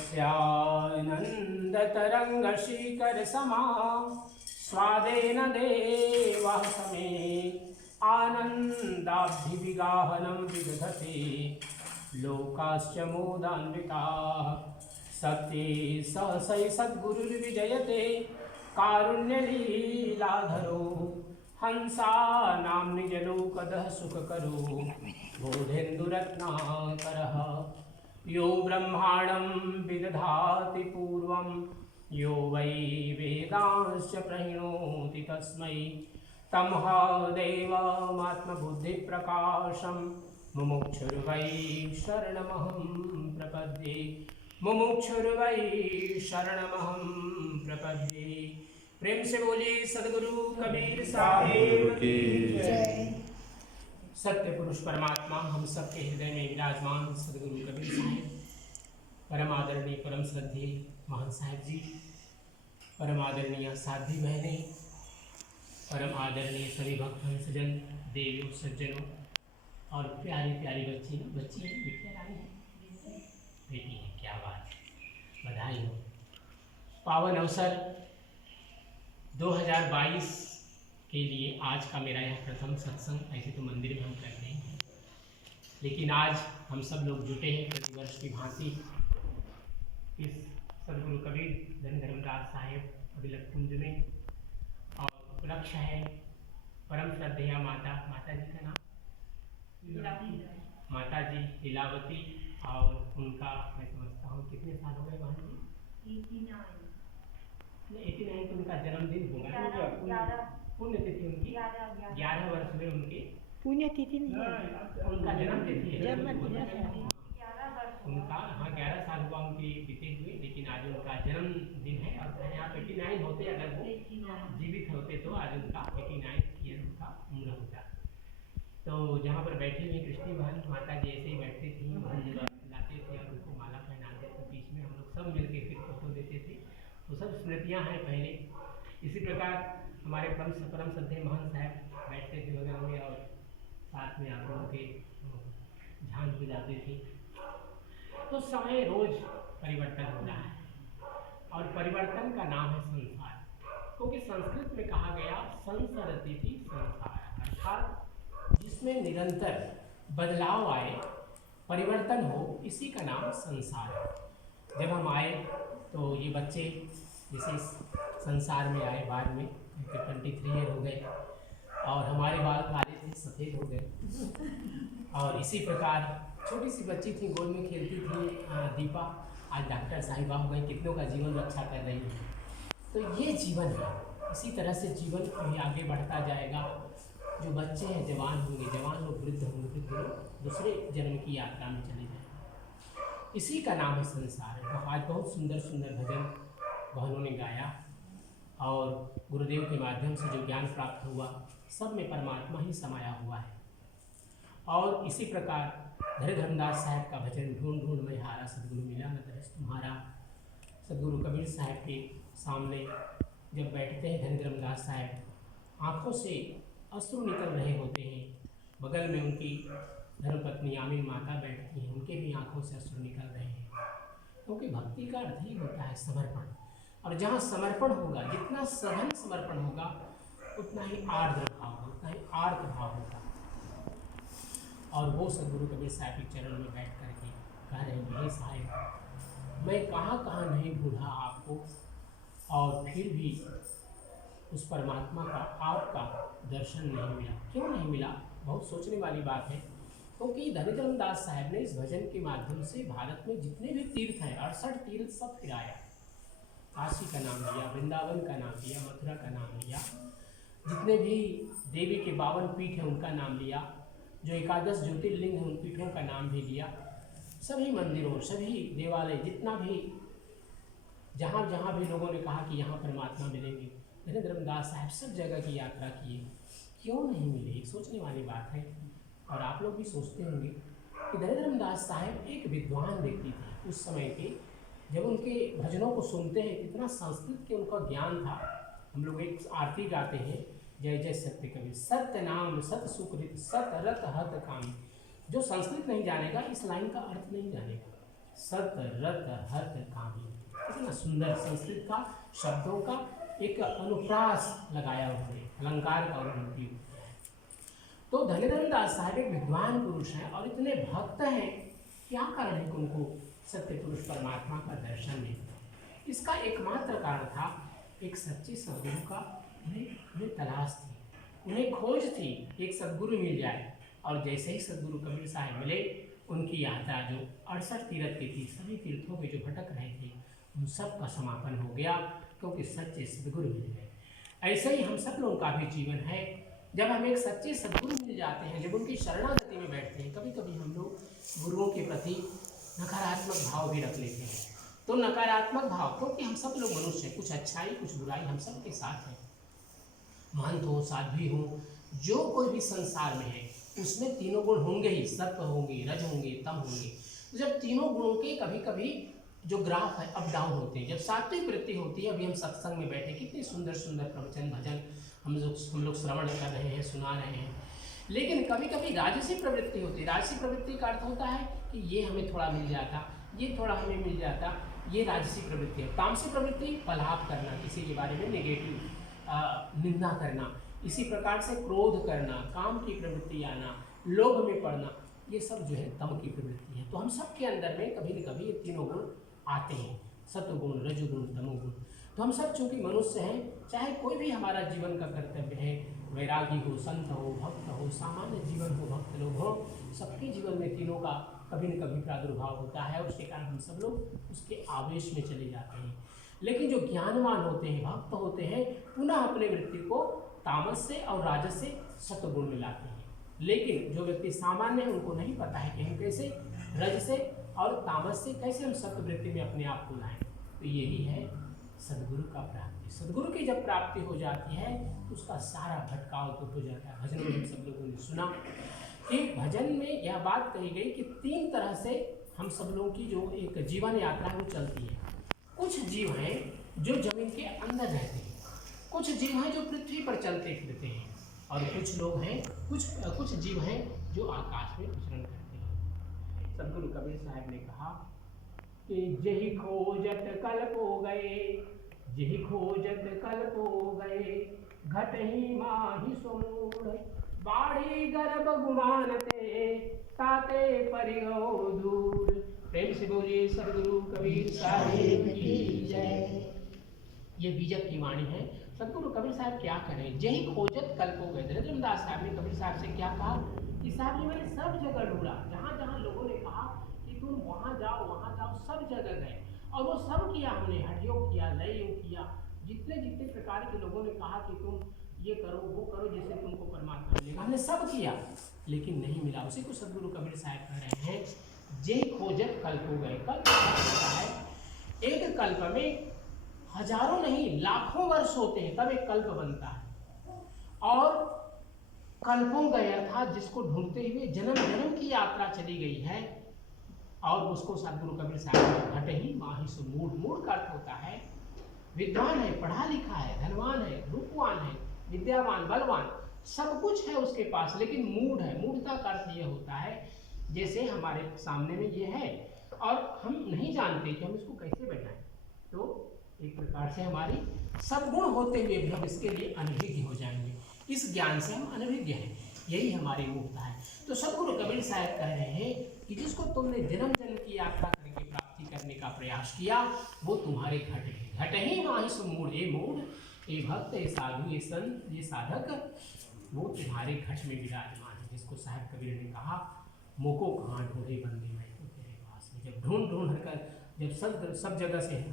तस्यानन्दतरङ्गशीकरसमा स्वादेन देवः समे आनन्दाब्धिविगाहनं विदधते लोकाश्च मोदान्विताः सत्ये सहसै सद्गुरुर्विजयते कारुण्यलीलाधरो हंसानां निजलोकदः सुखकरो बोधेन्दुरत्नाकरः यो ब्रह्माणं विदधाति पूर्वं यो वै वेदांश्च प्रणोति तस्मै तमः देवमात्मबुद्धिप्रकाशं मुमुक्षुर्वै शरणमहं प्रपद्ये मुमुक्षुर्वै शरणमहं प्रपद्ये। प्रेम से बोलिए सदगुरु कबीर साहिब की जय। सत्य पुरुष परमात्मा हम सबके हृदय में विराजमान सदगुरु कबीर साहिब, परम आदरणीय परम श्रद्धेय महान साहिब जी, परम आदरणीय साध्वी बहनें, परम आदरणीय सभी भक्त सज्जन, देवियों सज्जनों और प्यारी प्यारी बच्ची हैं, बिटिया रानी है, बेटी है, क्या बात है, बधाई हो। पावन अवसर 2022 के लिए आज का मेरा यह प्रथम सत्संग। ऐसे तो मंदिर में हम करते हैं, लेकिन आज हम सब लोग जुटे हैं प्रतिवर्ष की भांति इस सदगुरु कबीर धन धर्मदास साहिब अभिलख कुंज में। और उपलक्ष्य है परम श्रद्धेया माता जी का नाम माता जी लीलावती, और उनका मैं समझता हूँ कितने साल हो गए बहन जी? 89 तो उनका जन्मदिन होगा, पुण्यतिथि उनकी 11 वर्ष में उनकी पुण्यतिथि नहीं, उनका जन्म तिथि है उनका। हाँ 11 साल हुआ उनके बीते हुए, लेकिन आज उनका जन्मदिन है। और यहाँ 89 होते, अगर वो जीवित होते तो आज उनका 89 ईयर उनका उम्र होता। तो जहाँ पर बैठी हुई कृष्णि बहन माता जी ऐसे ही बैठती थी, लाते थे और उनको माला पहनाते थे, बीच में हम लोग सब मिलकर फिर फोटो देते थे। वो सब स्मृतियाँ हैं पहले। इसी प्रकार हमारे परम श्रद्धेय महान साहब बैठते थे बगल में, और साथ में आप लोगों के झांझ बजाते थे। तो समय रोज परिवर्तन हो रहा है, और परिवर्तन का नाम है संसार, क्योंकि संस्कृत में कहा गया संसरति थी संसार, अर्थात जिसमें निरंतर बदलाव आए, परिवर्तन हो, इसी का नाम संसार है। जब हम आए तो ये बच्चे जैसे इस संसार में आए, बाद में 23 ईयर हो गए, और हमारे बाल काले थे, सफ़ेद हो गए। और इसी प्रकार छोटी सी बच्ची थी, गोद में खेलती थी दीपा, आज डॉक्टर साहिबा हो गई, कितनों का जीवन रक्षा कर रही है। तो ये जीवन है, इसी तरह से जीवन अभी आगे बढ़ता जाएगा। जो बच्चे हैं जवान होंगे, जवान लोग वृद्ध होंगे, वृद्ध लोग दूसरे जन्म की यात्रा में चले जाएंगे। इसी का नाम है संसार। तो आज बहुत सुंदर सुंदर भजन बहनों ने गाया, और गुरुदेव के माध्यम से जो ज्ञान प्राप्त हुआ, सब में परमात्मा ही समाया हुआ है। और इसी प्रकार धन धर्मदास साहब का भजन ढूंढ ढूंढ मैं हारा, सदगुरु मिला न तरस तुम्हारा। सदगुरु कबीर साहब के सामने जब बैठते हैं धन धर्मदास साहब, आँखों से अश्रु निकल रहे होते हैं, बगल में उनकी धर्मपत्नी आमिन माता बैठती हैं, उनके भी आँखों से अश्रु निकल रहे हैं, क्योंकि भक्ति का अर्थ ही होता है समर्पण। और जहाँ समर्पण होगा, जितना सघन समर्पण होगा, उतना ही आर्द्र भाव होगा, उतना ही आर्द्र भाव होगा। और वो सदगुरु कबीर साहब के चरण में बैठ करके कह रहे हैं, हे साहिब, मैं कहाँ कहाँ नहीं ढूंढा आपको, और फिर भी उस परमात्मा का आपका दर्शन नहीं मिला। क्यों नहीं मिला? बहुत सोचने वाली बात है, क्योंकि धन धर्मदास साहब ने इस भजन के माध्यम से भारत में जितने भी तीर्थ हैं, 68 तीर्थ सब फिराया। काशी का नाम लिया, वृंदावन का नाम लिया, मथुरा का नाम लिया, जितने भी देवी के 52 पीठ हैं उनका नाम लिया, जो 11 ज्योतिर्लिंग हैं उन पीठों का नाम भी लिया। सभी मंदिरों, सभी देवालय, जितना भी जहाँ जहाँ भी लोगों ने कहा कि यहाँ परमात्मा मिलेंगे, धन धर्मदास साहब सब जगह की यात्रा किए। क्यों नहीं मिले? एक सोचने वाली बात है, और आप लोग भी सोचते होंगे कि धन धर्मदास साहब एक विद्वान व्यक्ति थे उस समय के। जब उनके भजनों को सुनते हैं, कितना संस्कृत के उनका ज्ञान था। हम लोग एक आरती गाते हैं, जय जय सत्य कबीर, सत्य नाम सत सुकृत सत रत हत काम। जो संस्कृत नहीं जानेगा, इस लाइन का अर्थ नहीं जानेगा। सत रत हत कामी। कितना सुंदर संस्कृत का शब्दों का एक अनुप्रास लगाया उन्होंने, अलंकार का उन्होंने उपयोग किया है। तो धनीधर दास साहब एक विद्वान पुरुष हैं और इतने भक्त हैं, क्या कारण है कि उनको सत्य पुरुष परमात्मा का दर्शन नहीं हुआ? इसका एकमात्र कारण था एक सच्चे सद्गुरु का उन्हें तलाश थी, उन्हें खोज थी, एक सद्गुरु मिल जाए। और जैसे ही सद्गुरु कबीर साहब मिले, उनकी यात्रा जो 68 तीर्थ की थी, सभी तीर्थों में जो भटक रहे थे, उन सब का समापन हो गया, क्योंकि सच्चे सद्गुरु मिल गए। ऐसे ही हम सब लोगों का भी जीवन है। जब हम एक सच्चे सद्गुरु मिल जाते हैं, जब उनकी शरणागति में बैठते हैं, कभी कभी हम लोग गुरुओं के प्रति नकारात्मक भाव भी रख लेते हैं। तो नकारात्मक भाव, क्योंकि हम सब लोग मनुष्य हैं, कुछ अच्छाई कुछ बुराई हम सब के साथ है। महंत हो, साध्वी हो, जो कोई भी संसार में है, उसमें तीनों गुण होंगे ही, सत्व होंगे, रज होंगे, तम होंगे। तो जब तीनों गुणों के कभी कभी जो ग्राफ है अप डाउन होते हैं, जब सात्विक वृत्ति होती है, अभी हम सत्संग में बैठे, कितनी सुंदर सुंदर प्रवचन भजन हम लोग श्रवण कर रहे हैं, सुना रहे हैं, लेकिन कभी कभी राजसी प्रवृत्ति होती है। राजसी प्रवृत्ति का अर्थ होता है कि ये हमें थोड़ा मिल जाता, ये थोड़ा हमें मिल जाता, ये राजसी प्रवृत्ति है। तामसी प्रवृत्ति पलाप करना, किसी के बारे में नेगेटिव निंदा करना, इसी प्रकार से क्रोध करना, काम की प्रवृत्ति आना, लोभ में पड़ना, ये सब जो है तम की प्रवृत्ति है। तो हम सब के अंदर में कभी न कभी ये तीनों गुण आते हैं, सत्वगुण, रजोगुण, तमोगुण। तो हम सब चूँकि मनुष्य हैं, चाहे कोई भी हमारा जीवन का कर्तव्य है, वैरागी हो, संत हो, भक्त हो, सामान्य जीवन हो, भक्त लोग हो, सबके जीवन में तीनों का कभी न कभी प्रादुर्भाव होता है, और उसके कारण हम सब लोग उसके आवेश में चले जाते हैं। लेकिन जो ज्ञानवान होते हैं, भक्त होते हैं, पुनः अपने वृत्ति को तामस से और राजस से सत्वगुण में लाते हैं। लेकिन जो व्यक्ति सामान्य है, उनको नहीं पता है कि हम कैसे रज से और तामस से कैसे हम सत्ववृत्ति में अपने आप को लाएं। तो यही है सद्गुरु का प्राप्ति। सद्गुरु की जब प्राप्ति हो जाती है, तो उसका सारा भटकाव दूर हो जाता है। भजन में हम सब लोगों ने सुना कि भजन में यह बात कही गई कि 3 तरह से हम सब लोगों की जो एक जीवन यात्रा है वो चलती है। कुछ जीव हैं जो जमीन के अंदर रहते हैं, कुछ जीव हैं जो पृथ्वी पर चलते फिरते हैं, और कुछ लोग हैं, कुछ जीव हैं जो आकाश में विचरण करते हैं। सद्गुरु कबीर साहब ने कहा कि जही खोजत कल्प हो गए, जही खोजत कल्प हो गए, घट ही माही सोमूढ़, बाड़ी गर्भ गुमानते, ताते परिगौ दूर। प्रेम से बोलिए सद्गुरु कबीर साहिब की जय। ये बीजक की वाणी है। सद्गुरु कबीर साहब क्या करें, जही खोजत कल्प हो गए। धीरेन्द्रदास साहब ने कबीर साहब से क्या कहा कि साहब जी मैंने सब जगह ढूंढा, जहाँ जहाँ लोगों ने कहा कि तुम वहाँ जाओ, सब जगह गए, और वो सब किया हमने, हठयोग किया, लय योग किया, जितने प्रकार के लोगों ने कहा कि तुम ये करो वो करो जिससे तुमको परमात्मा मिलेगा, हमने सब किया, लेकिन नहीं मिला। उसी को सद्गुरु कबीर साहब कह रहे हैं, जय खोजत कल्प हो गए। कल्प होता है, एक कल्प में हजारों नहीं लाखों वर्ष होते हैं, तब एक कल्प बनता है। और कल्पों गए अर्थात जिसको ढूंढते हुए जन्म जन्म की यात्रा चली गई है, और उसको सद्गुरु कबीर साहब घट ही माही सो मूढ़। मूढ़ का अर्थ होता है विद्वान है, पढ़ा लिखा है, धनवान है, रूपवान है, विद्यावान, बलवान, सब कुछ है उसके पास, लेकिन मूढ़ है। मूढ़ता का अर्थ यह होता है जैसे हमारे सामने में ये है और हम नहीं जानते कि हम इसको कैसे बैठाएं, तो एक प्रकार से हमारी सद्गुण होते हुए भी हम इसके लिए अनभिज्ञ हो जाएंगे। इस ज्ञान से हम अनभिज्ञ हैं, यही हमारी मूर्खता है। तो सद्गुरु कबीर साहब कह रहे हैं कि जिसको तुमने जन्म जन्म की यात्रा करके प्राप्ति करने का प्रयास किया, वो तुम्हारे घट है। घट ही माही सो मूढ़, ये मूढ़, ये भक्त, ये साधु, ये संत, ये साधक, वो तुम्हारे घट में विराजमान है। जिसको साहब कबीर ने कहा, मोको कहाँ ढूंढे बंदे मैं तो तेरे पास में। जब ढूंढ कर जब सब जगह से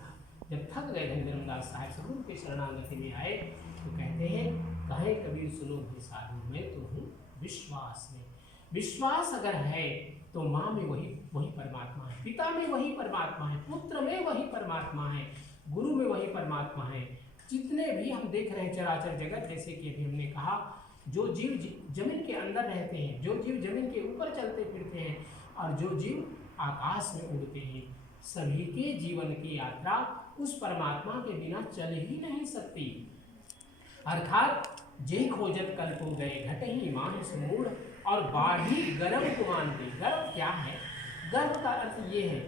जब थक गए धनीधरदास साहब सद्गुरु के शरणागति में आए, तो कहते हैं, कहे कबीर सुनो भी साधु, मैं तो हूँ विश्वास में। विश्वास अगर है तो माँ में वही परमात्मा है, पिता में वही परमात्मा है, पुत्र में वही परमात्मा है, गुरु में वही परमात्मा है। जितने भी हम देख रहे हैं चराचर जगत, जैसे कि अभी हमने कहा, जो जीव जमीन के अंदर रहते हैं, जो जीव जमीन के ऊपर चलते फिरते हैं, और जो जीव आकाश में उड़ते हैं, सभी के जीवन की यात्रा उस परमात्मा के बिना चल ही नहीं सकती। अर्थात जय खोजत कल्प हो गए, घट ही मान समूढ़, और बाढ़ी गर्भ को मानते। गर्भ क्या है? गर्भ का अर्थ ये है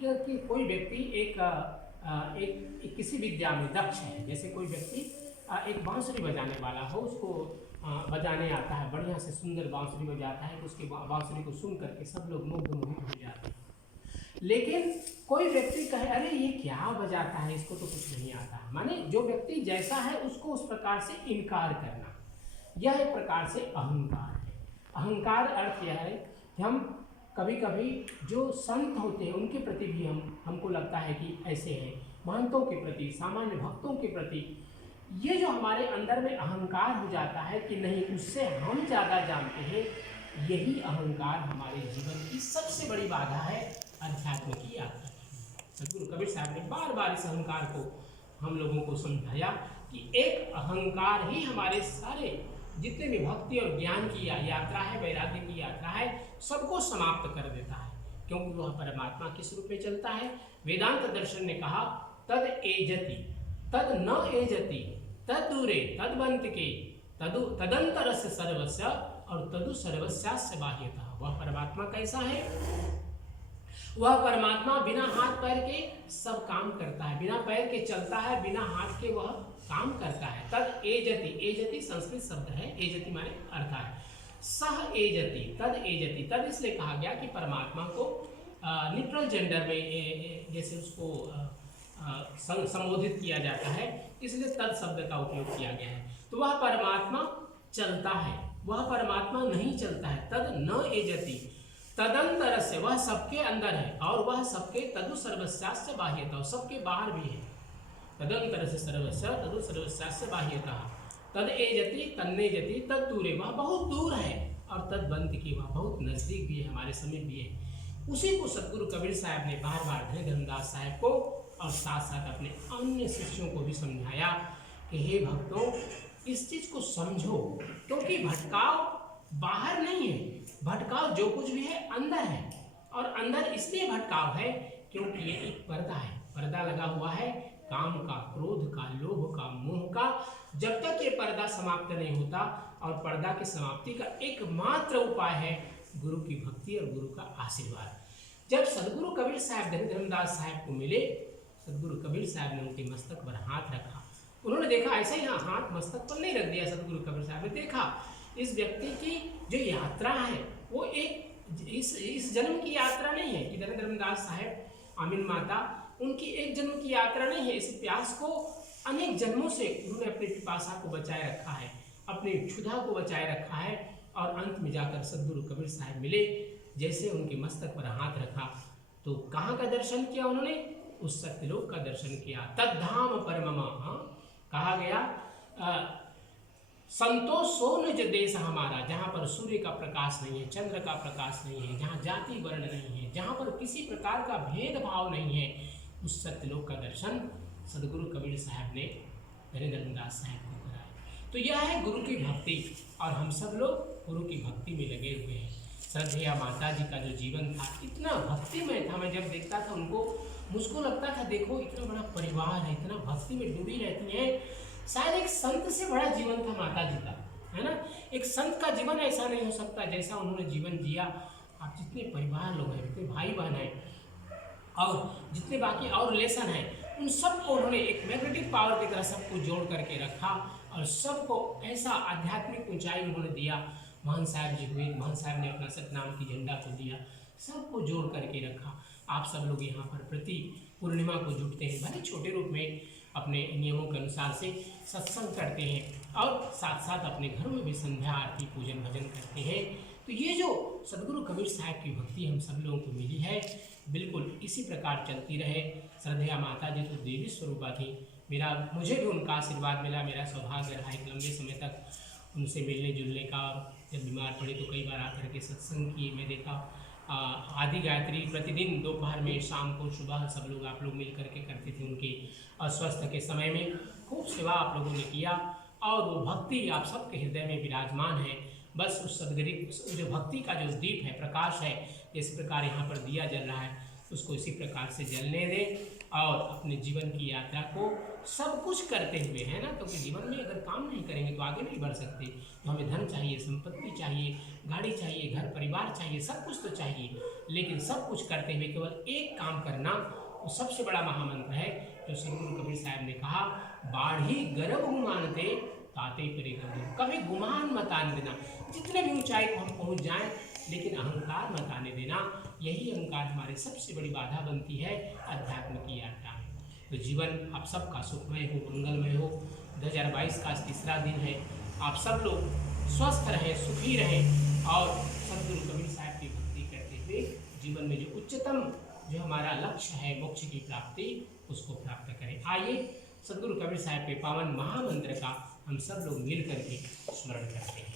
कि कोई व्यक्ति एक किसी विद्या में दक्ष है, जैसे कोई व्यक्ति एक बांसुरी बजाने वाला हो, उसको बजाने आता है, बढ़िया से सुंदर बांसुरी बजाता है, तो उसकी बांसुरी को सुन करके सब लोग मुग्ध मोहित हो जाते हैं। लेकिन कोई व्यक्ति कहे अरे ये क्या बजाता है, इसको तो कुछ नहीं आता है, माने जो व्यक्ति जैसा है उसको उस प्रकार से इनकार करना, यह एक प्रकार से अहंकार है। अहंकार अर्थ यह है कि हम कभी कभी जो संत होते हैं उनके प्रति भी हमको लगता है कि ऐसे हैं, महंतों के प्रति, सामान्य भक्तों के प्रति ये जो हमारे अंदर में अहंकार हो जाता है कि नहीं उससे हम ज़्यादा जानते हैं, यही अहंकार हमारे जीवन की सबसे बड़ी बाधा है अध्यात्म की यात्रा की। सदगुरु कबीर साहब ने बार बार इस अहंकार को हम लोगों को समझाया कि एक अहंकार ही हमारे सारे जितने भी भक्ति और ज्ञान की यात्रा है, वैराग्य की यात्रा है, सबको समाप्त कर देता है, क्योंकि वह परमात्मा किस रूप में चलता है। वेदांत दर्शन ने कहा तद एजति तद न एजति तद दूरे तद बंतके तदंतरस्य सर्वस्य और तदु सर्वस्यास्य बाह्यतः। वह परमात्मा कैसा है? वह परमात्मा बिना हाथ पैर के सब काम करता है, बिना पैर के चलता है, बिना हाथ के वह काम करता है। तद एजति, एजति संस्कृत शब्द है, एजति माने अर्थ है, सह एजति तद एजति। तद इसलिए कहा गया कि परमात्मा को न्यूट्रल जेंडर में जैसे उसको संबोधित किया जाता है, इसलिए तद शब्द का उपयोग किया गया है। तो वह परमात्मा चलता है, वह परमात्मा नहीं चलता है। तद न एजति तदंतर से, वह सबके अंदर है और वह सबके तदु सर्वस्यास्य बाह्यतः, सबके बाहर भी है। तदंतर से सर्वस्य तदु सर्वस्यास्य बाह्यतः। तद एजति तन्नेजति तद दूरे, वह बहुत दूर है, और तद बंत की, वह बहुत नजदीक भी है, हमारे समीप भी है। उसी को सदगुरु कबीर साहब ने बार बार धनी धर्मदास साहब को और साथ साथ अपने अन्य शिष्यों को भी समझाया कि हे भक्तों, इस चीज को समझो, क्योंकि भटकाव बाहर नहीं है, भटकाव जो कुछ भी है अंदर है। और अंदर इसलिए भटकाव है क्योंकि ये एक पर्दा है, पर्दा लगा हुआ है काम का, क्रोध का, लोभ का, मोह का। जब तक ये पर्दा समाप्त नहीं होता, और पर्दा की समाप्ति का एकमात्र उपाय है गुरु की भक्ति और गुरु का आशीर्वाद। जब सदगुरु कबीर साहब धनी धर्मदास साहब को मिले, सदगुरु कबीर साहब ने उनके मस्तक पर हाथ रखा। उन्होंने देखा ऐसे ही हाथ मस्तक पर नहीं रख दिया, सदगुरु कबीर साहब ने देखा इस व्यक्ति की जो यात्रा है वो एक इस जन्म की यात्रा नहीं है कि धनी धर्मदास साहब आमीन माता उनकी एक जन्म की यात्रा नहीं है। इस प्यास को अनेक जन्मों से उन्होंने अपनी पिपासा को बचाए रखा है, अपनी क्षुधा को बचाए रखा है, और अंत में जाकर सदगुरु कबीर साहब मिले। जैसे उनके मस्तक पर हाथ रखा तो कहाँ का दर्शन किया उन्होंने? उस सत्यलोक का दर्शन किया। तद्धाम परममा, कहा गया संतोष सो निज देश हमारा, जहाँ पर सूर्य का प्रकाश नहीं है, चंद्र का प्रकाश नहीं है, जहाँ जाति वर्ण नहीं है, जहाँ पर किसी प्रकार का भेदभाव नहीं है, उस सत्यलोक का दर्शन सदगुरु कबीर साहब ने धनी धर्मदास साहब को कराया। तो यह है गुरु की भक्ति, और हम सब लोग गुरु की भक्ति में लगे हुए हैं। श्रद्धेया माता जी का जो जीवन था इतना भक्तिमय था, मैं जब देखता था उनको मुझको लगता था देखो इतना बड़ा परिवार है, इतना भक्ति में डूबी रहती है, शायद एक संत से बड़ा जीवन था माता जी का, है ना। एक संत का जीवन ऐसा नहीं हो सकता जैसा उन्होंने जीवन जिया। आप जितने परिवार लोग हैं, जितने भाई बहन हैं, और जितने बाकी और रिलेशन हैं, उन सबको उन्होंने एक मैग्नेटिक पावर की तरह सबको जोड़ करके रखा, और सबको ऐसा आध्यात्मिक ऊंचाई उन्होंने दिया। महंत साहब जी हुए, महंत साहब ने अपना सतनाम की झंडा को दिया, सबको जोड़ करके रखा। आप सब लोग यहाँ पर प्रति पूर्णिमा को जुटते हैं, भले छोटे रूप में अपने नियमों के अनुसार से सत्संग करते हैं, और साथ साथ अपने घरों में भी संध्या आरती पूजन भजन करते हैं। तो ये जो सदगुरु कबीर साहब की भक्ति हम सब लोगों को मिली है, बिल्कुल इसी प्रकार चलती रहे। श्रद्धेया माता जी तो देवी स्वरूपा थी, मुझे भी उनका आशीर्वाद मिला, मेरा सौभाग्य रहा एक लंबे समय तक उनसे मिलने जुलने का। जब बीमार पड़े तो कई बार आकर के सत्संग किए, मैं देखा आदि गायत्री प्रतिदिन दोपहर में, शाम को, सुबह सब लोग आप लोग मिल करके करते थे। उनके अस्वस्थ के समय में खूब सेवा आप लोगों ने किया, और वो भक्ति आप सबके हृदय में विराजमान है। बस उस सदगरी जो भक्ति का जो दीप है, प्रकाश है, जिस प्रकार यहाँ पर दिया जल रहा है, उसको इसी प्रकार से जलने दें। और अपने जीवन की यात्रा को सब कुछ करते हुए, है ना, क्योंकि जीवन में अगर काम नहीं करेंगे तो आगे नहीं बढ़ सकते। तो हमें धन चाहिए, संपत्ति चाहिए, गाड़ी चाहिए, घर परिवार चाहिए, सब कुछ तो चाहिए, लेकिन सब कुछ करते हुए केवल एक काम करना वो सबसे बड़ा महामंत्र है, जो श्री गुरु कबीर साहब ने कहा, बाढ़ी गर्भ मानते ताते परिगम, कभी गुमान मत आने देना। जितने भी ऊंचाई को हम पहुंच जाएं, लेकिन अहंकार मत आने देना। यही अहंकार हमारी सबसे बड़ी बाधा बनती है अध्यात्म की यात्रा में। तो जीवन आप सबका सुखमय हो, मंगलमय हो। 2022 का तीसरा दिन है। आप सब लोग स्वस्थ रहें, सुखी रहें और सदगुरु कबीर साहब की भक्ति करते हुए जीवन में जो उच्चतम जो हमारा लक्ष्य है मोक्ष की प्राप्ति, उसको प्राप्त करें। आइए सदगुरु कबीर साहब के पावन महामंत्र का हम सब लोग मिल करके स्मरण करते हैं।